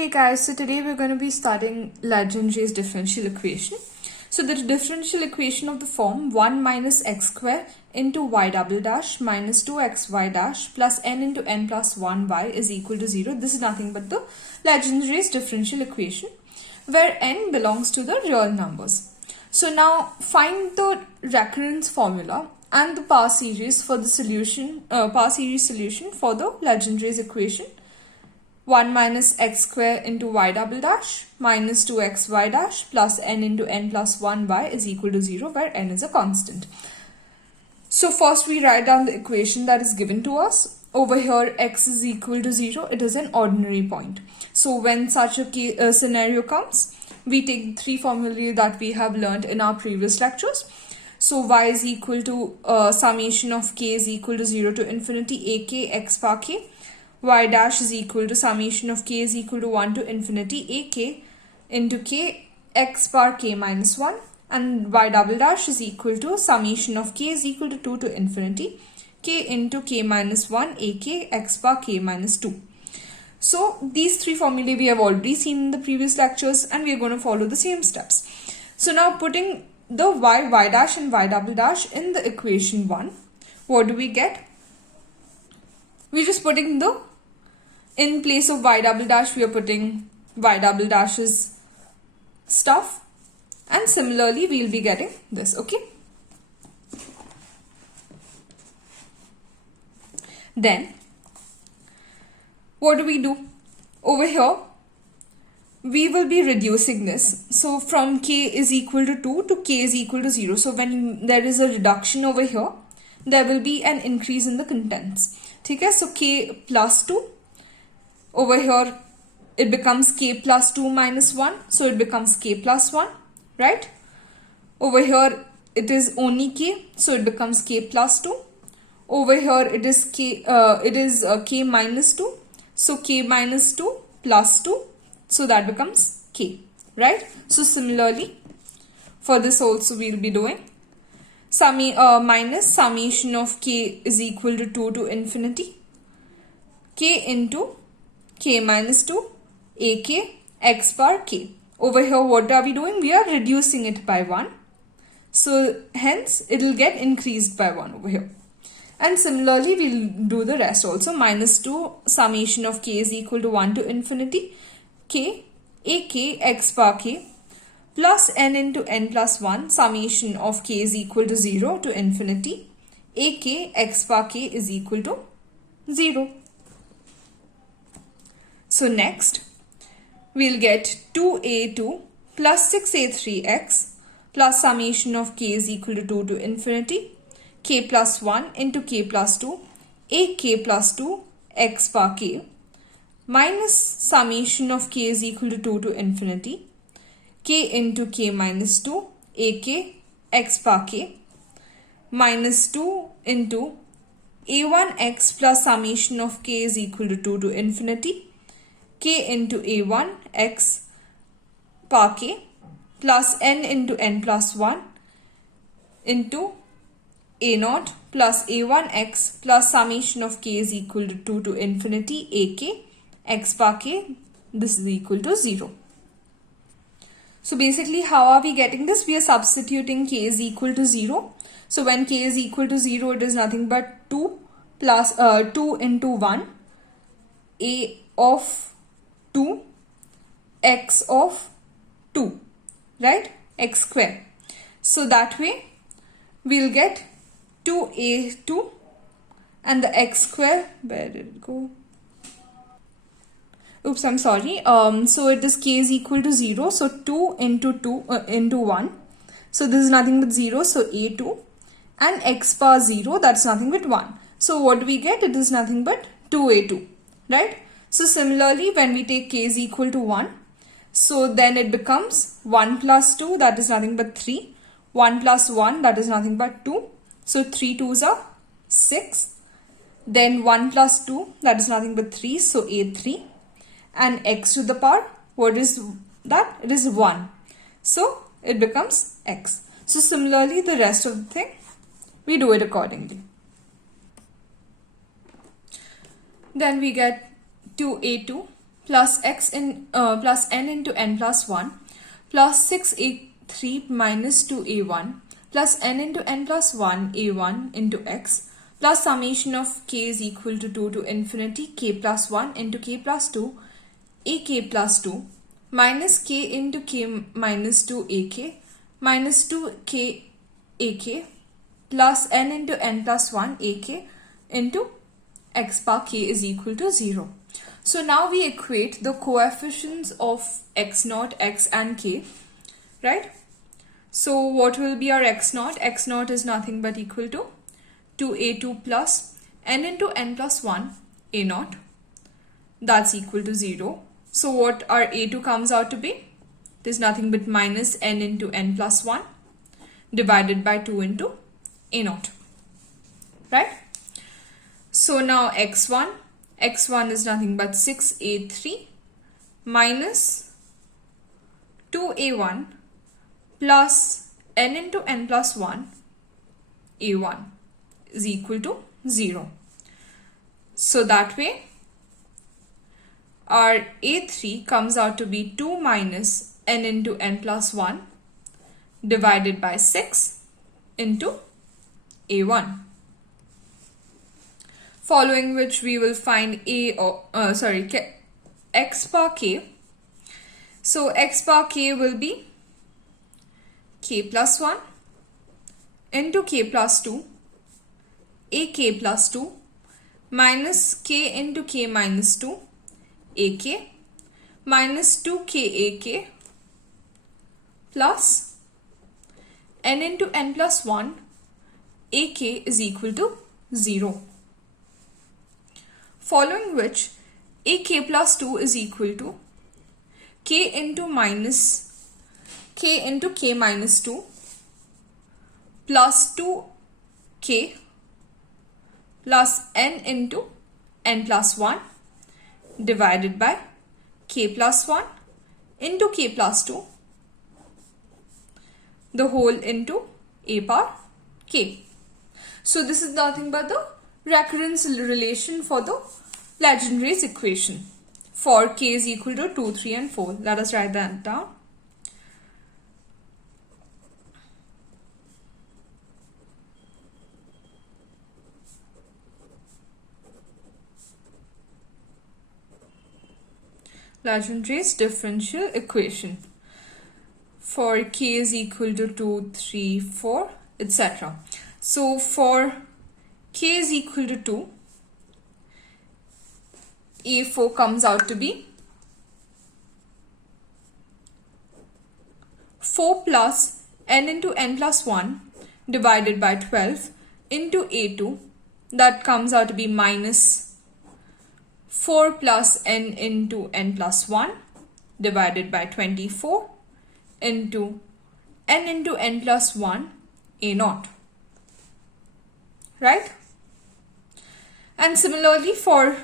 Hey guys, so today we're going to be studying Legendaries differential equation. So the differential equation of the form 1 minus x square into y double dash minus 2xy dash plus n into n plus 1y is equal to 0. This is nothing but the Legendaries differential equation where n belongs to the real numbers. So now find the recurrence formula and the power series for the solution, solution for the Legendaries equation 1 minus x square into y double dash minus 2xy dash plus n into n plus 1y is equal to 0 where n is a constant. So first we write down the equation that is given to us. Over here x is equal to 0. It is an ordinary point. So when such a scenario comes, we take the three formulae that we have learned in our previous lectures. So y is equal to summation of k is equal to 0 to infinity ak x bar k. Y dash is equal to summation of k is equal to 1 to infinity ak into k x bar k minus 1, and y double dash is equal to summation of k is equal to 2 to infinity k into k minus 1 ak x bar k minus 2. So these three formulae we have already seen in the previous lectures and we are going to follow the same steps. So now putting the y dash and y double dash in the equation 1, what do we get? We're just putting in place of y double dash, we are putting y double dash's stuff, and similarly we'll be getting this, okay? Then what do we do? Over here we will be reducing this. So from k is equal to 2 to k is equal to 0. So when there is a reduction over here, there will be an increase in the contents. Okay, so k plus 2. Over here, it becomes k plus 2 minus 1. So it becomes k plus 1, right? Over here, it is only k. So it becomes k plus 2. Over here, it is k minus 2. So k minus 2 plus 2. So that becomes k, right? So similarly, for this also we'll be doing minus summation of k is equal to 2 to infinity k into k minus 2 ak x bar k. Over here what are we doing? We are reducing it by 1. So hence it will get increased by 1 over here. And similarly we'll do the rest also. Minus 2 summation of k is equal to 1 to infinity k ak x bar k plus n into n plus 1 summation of k is equal to 0 to infinity ak x bar k is equal to 0. So next we'll get 2a2 plus 6a3x plus summation of k is equal to 2 to infinity k plus 1 into k plus 2 ak plus 2 x bar k minus summation of k is equal to 2 to infinity k into k minus 2 ak x bar k minus 2 into a1x plus summation of k is equal to 2 to infinity k into a1 x bar k plus n into n plus 1 into a0 plus a1 x plus summation of k is equal to 2 to infinity ak x bar k, this is equal to 0. So basically how are we getting this? We are substituting k is equal to 0. So when k is equal to 0, it is nothing but 2 plus 2 into 1 a of 2 x of 2, right? X square. So that way we'll get 2a2 and the x square, where did it go? Oops, I'm sorry. So it is k is equal to 0. So 2 into 2 into 1. So this is nothing but 0. So a2 and x bar 0. That's nothing but 1. So what do we get? It is nothing but 2a2, right? So similarly, when we take k is equal to 1, so then it becomes 1 plus 2. That is nothing but 3. 1 plus 1. That is nothing but 2. So 3 2s are 6. Then 1 plus 2. That is nothing but 3. So a3. And x to the power, what is that? It is 1. So it becomes x. So similarly the rest of the thing, we do it accordingly. Then we get 2a2 plus plus n into n plus 1 plus 6a3 minus 2a1 plus n into n plus 1 a1 into x plus summation of k is equal to 2 to infinity k plus 1 into k plus 2 ak plus 2 minus k into k minus 2 ak minus 2k ak plus n into n plus 1 ak into x bar k is equal to 0. So now we equate the coefficients of x naught, x and k, right? So what will be our x naught? X naught is nothing but equal to 2a2 plus n into n plus 1 a naught. That's equal to 0. So what our a2 comes out to be? It is nothing but minus n into n plus 1 divided by 2 into a naught, right? So now x1 is nothing but 6a3 minus 2a1 plus n into n plus 1 a1 is equal to 0. So that way our a3 comes out to be 2 minus n into n plus 1 divided by 6 into a1. Following which we will find x bar k. So x bar k will be k plus 1 into k plus 2 ak plus 2 minus k into k minus 2 ak minus 2k ak plus n into n plus 1 ak is equal to 0. Following which ak plus 2 is equal to k into k minus 2 plus 2k plus n into n plus 1 divided by k plus 1 into k plus 2 the whole into a bar k. So this is nothing but the recurrence relation for the Legendaries equation for k is equal to 2, 3 and 4. Let us write that down. Legendaries differential equation for k is equal to 2, 3, 4, etc. So for k is equal to 2, a4 comes out to be 4 plus n into n plus 1 divided by 12 into a2, that comes out to be minus 4 plus n into n plus 1 divided by 24 into n into n plus 1 a naught, right? And similarly for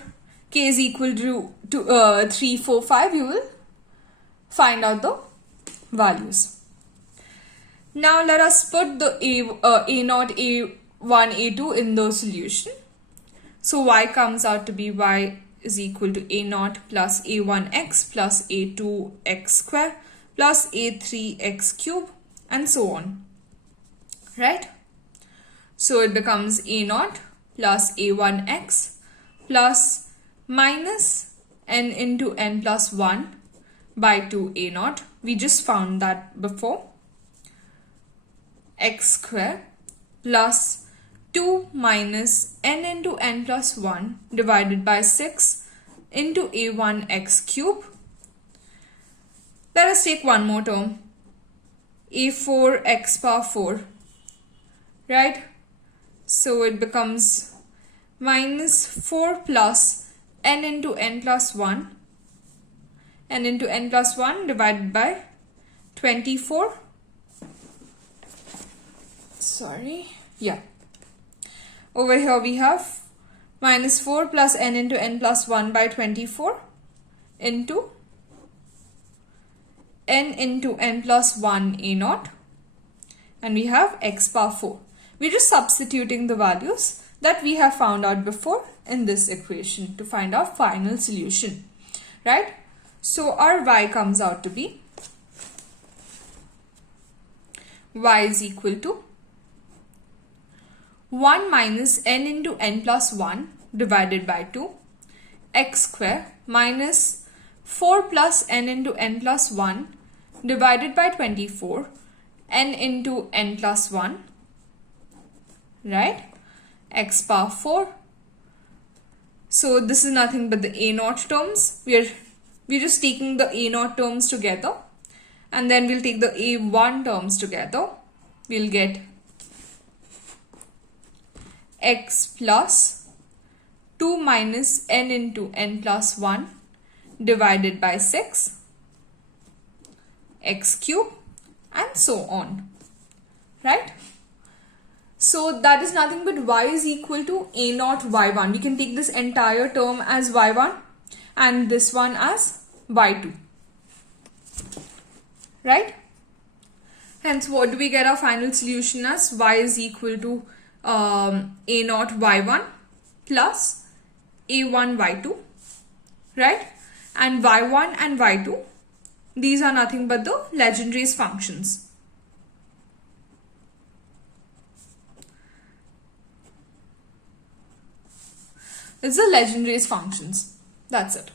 k is equal to 3, 4, 5, you will find out the values. Now let us put the a naught, a1, a2 in the solution. So y comes out to be y is equal to a naught plus a1x plus a2x square plus a3x cube and so on, right? So it becomes a naught plus a1x plus minus n into n plus 1 by 2 a naught. We just found that before. X square plus 2 minus n into n plus 1 divided by 6 into a1x cube. Let us take one more term. a4x power 4, right? So it becomes minus 4 plus n into n plus 1, n into n plus 1 divided by 24. Over here we have minus 4 plus n into n plus 1 by 24 into n into n plus 1 a naught, and we have x power 4. We're just substituting the values that we have found out before in this equation to find our final solution, right? So our y comes out to be y is equal to 1 minus n into n plus 1 divided by 2 x square minus 4 plus n into n plus 1 divided by 24 n into n plus 1, right? X power 4. So this is nothing but the a naught terms. We're just taking the a naught terms together, and then we'll take the a1 terms together. We'll get x plus 2 minus n into n plus 1 divided by 6 x cube, and so on, right? So that is nothing but y is equal to a naught y1. We can take this entire term as y1 and this one as y2, right? Hence, what do we get our final solution as? Y is equal to a naught y1 plus a1 y2, right? And y1 and y2, these are nothing but the Legendaries functions. It's the Legendaries functions. That's it.